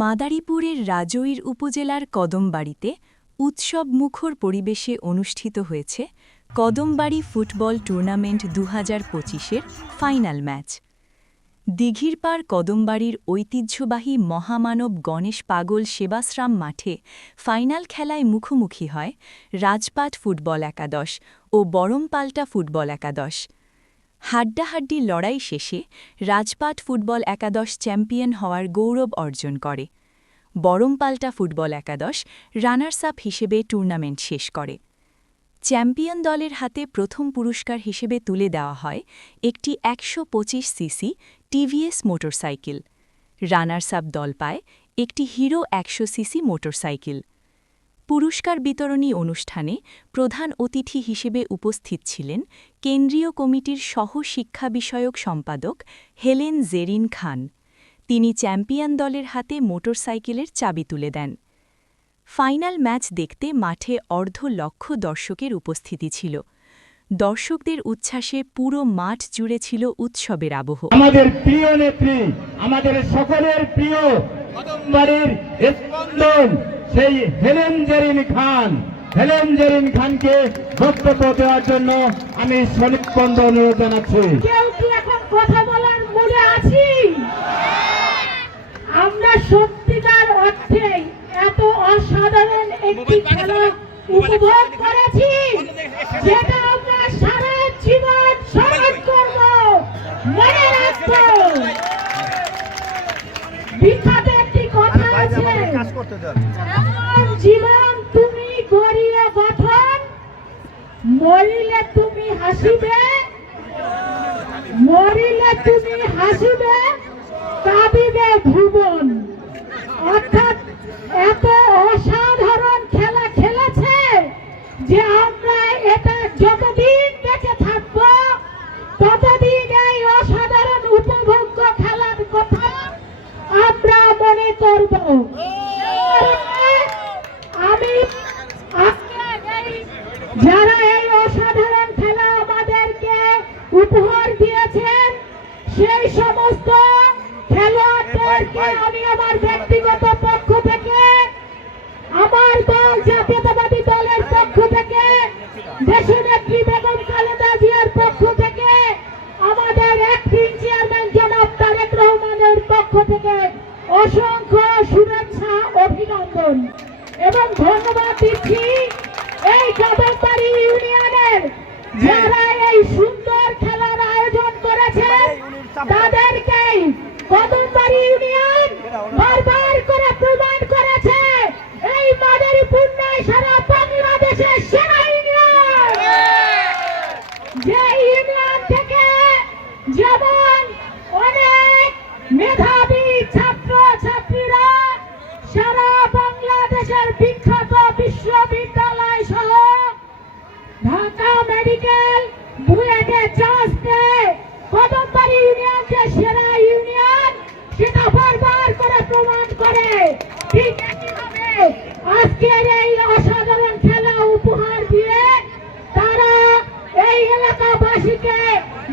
মাদারীপুরের রাজৈর উপজেলার কদমবাড়িতে উৎসব মুখর পরিবেশে অনুষ্ঠিত হয়েছে কদমবাড়ি ফুটবল টুর্নামেন্ট দু হাজার পঁচিশের ফাইনাল ম্যাচ। দিঘিরপাড় কদমবাড়ির ঐতিহ্যবাহী মহামানব গণেশ পাগল সেবাশ্রাম মাঠে ফাইনাল খেলায় মুখোমুখি হয় রাজপাট ফুটবল একাদশ ও বরমপাল্টা ফুটবল একাদশ। হাড্ডাহাড্ডি লড়াই শেষে রাজপাট ফুটবল একাদশ চ্যাম্পিয়ন হওয়ার গৌরব অর্জন করে। বরমপাল্টা ফুটবল একাদশ রানার্স আপ হিসেবে টুর্নামেন্ট শেষ করে। চ্যাম্পিয়ন দলের হাতে প্রথম পুরস্কার হিসেবে তুলে দেওয়া হয় একটি একশো পঁচিশ CC TVS motorcycle. Runners up দল পায় একটি হিরো একশো সিসি মোটরসাইকেল। পুরস্কার বিতরণী অনুষ্ঠানে প্রধান অতিথি হিসেবে উপস্থিত ছিলেন কেন্দ্রীয় কমিটির সহ শিক্ষা বিষয়ক সম্পাদক হেলেন জেরিন খান। তিনি চ্যাম্পিয়ন দলের হাতে মোটরসাইকেলের চাবি তুলে দেন। ফাইনাল ম্যাচ দেখতে মাঠে অর্ধ লক্ষ দর্শকের উপস্থিতি ছিল। দর্শকদের উচ্ছ্বাসে পুরো মাঠ জুড়ে ছিল উৎসবের আবহ। আমাদের প্রিয় নেত্রী, আমাদের সকলের প্রিয় স্পন্দন। সেই হেলেন জেরিন খান হেলেন জেরিন খানকে বক্তব্য দেওয়ার জন্য আমি সনিপন্দ অনুরোধ জানাচ্ছি। কেউ কি এখন কথা বলার মুডে আছি? আমরা সত্যিকার অর্থে এত অসাধারণ একটি খেলা উপভোগ করেছি যেটা আমরা সারা জীবন স্মরণ করব। মনে রাখব। বিখ্যাত একটি কথা আছে। মরিলে তুমি হাসিবে মরিলে তুমি হাসিবে কাঁদিবে ভুবন। অর্থাৎ উপহার দিয়েছেন। সেই সমস্ত খেলোয়াড়দেরকে আমি আমার ব্যক্তিগত পক্ষ থেকে আমার দল জাতীয়তাবাদী দলের পক্ষ থেকে দেশনেত্রী বেগম খালেদা জিয়ার পক্ষ থেকে আমাদের অ্যাক্টিং চেয়ারম্যান জনাব তারেক রহমানের পক্ষ থেকে অসংখ্য শুভেচ্ছা অভিনন্দন এবং ধন্যবাদ দিচ্ছি এই কদমবাড়ি ইউনিয়নের যারা এই সুন্দর খেলার আয়োজন করেছে। তাদেরকে কদমবাড়ি ইউনিয়ন বারবার করে প্রমাণ করেছে। এই মাদারীপুর নয় সারা বাংলাদেশের ইউনিয়ন। যে ইউনিয়ন থেকে যেমন অনেক মেধাবী ছাত্র ছাত্রীরা সারা বাংলাদেশের বুয়েটে চান্স দেয় ইউনিয়ন যে সেরা ইউনিয়ন সেটা বারবার করে প্রমাণ করে। ঠিক আজকের এই অসাধারণ খেলা উপহার দিয়ে তারা এই এলাকাবাসীকে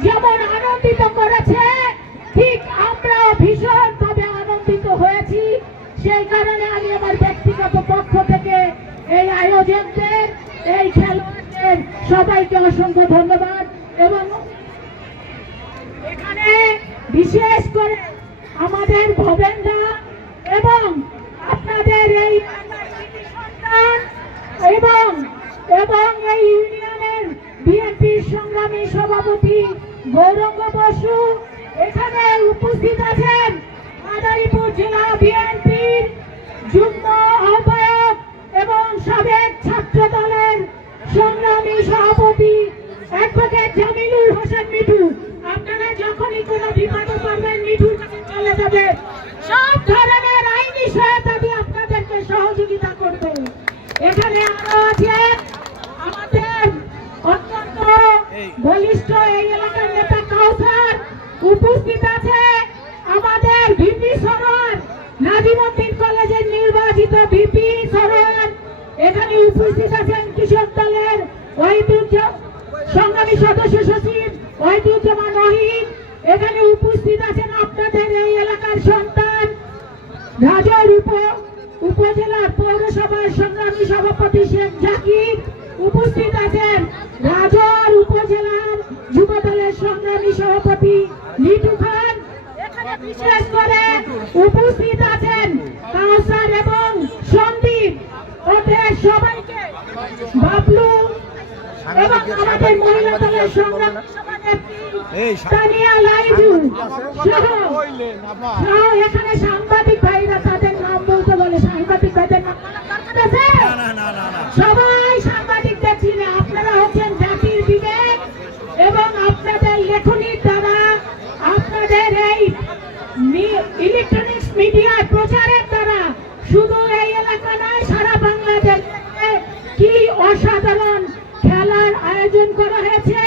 যেমন আনন্দিত করেছে, ঠিক আমরা ভীষণভাবে আনন্দিত হয়েছি। সেই কারণে আমি আমার ব্যক্তিগত পক্ষ থেকে এই আয়োজকদের, এই খেলোয়াড়দের সবাইকে অসংখ্য ধন্যবাদ। এবং এখানে বিশেষ করে আমাদের ভবেন্দা এবং আপনাদের এই সন্তান এবং এবং এই ইউনিয়নের বিএনপির সংগ্রামী সভাপতি গৌরঙ্গ বসু এখানে উপস্থিত আছেন। মাদারীপুর জেলা বিএনপির উপস্থিত আছে আমাদের ভিপি সরণ নাজিমুদ্দিন কলেজের নির্বাচিত ভিপি সরণ এখানে উপস্থিত আছেন কৃষক দলের ঐতিহ্য সংগ্রামী সদস্য সচিব ঐতিহ্যমান এখানে উপস্থিত আছেন আপনাদের এই এলাকার সন্তান রাজর উপজেলার পৌরসভার সংগ্রামী সভাপতি শেখ জাকির। উপস্থিত আছেন সংগ্রামী সভাপতি লিটু খান। বিশেষ করে উপস্থিত আছেন কাউসার এবং সন্দীপ। ওদের সবাইকে বাবলু এবং আমাদের মহিলা দলের সংগ্রামী সভানেত্রী তানিয়া লাইজু সহ সহ এখানে সাংবাদিক ইলেকট্রনিক্স মিডিয়ার প্রচারের দ্বারা শুধু এই এলাকা নয়, সারা বাংলাদেশ কি অসাধারণ খেলার আয়োজন করা হয়েছে।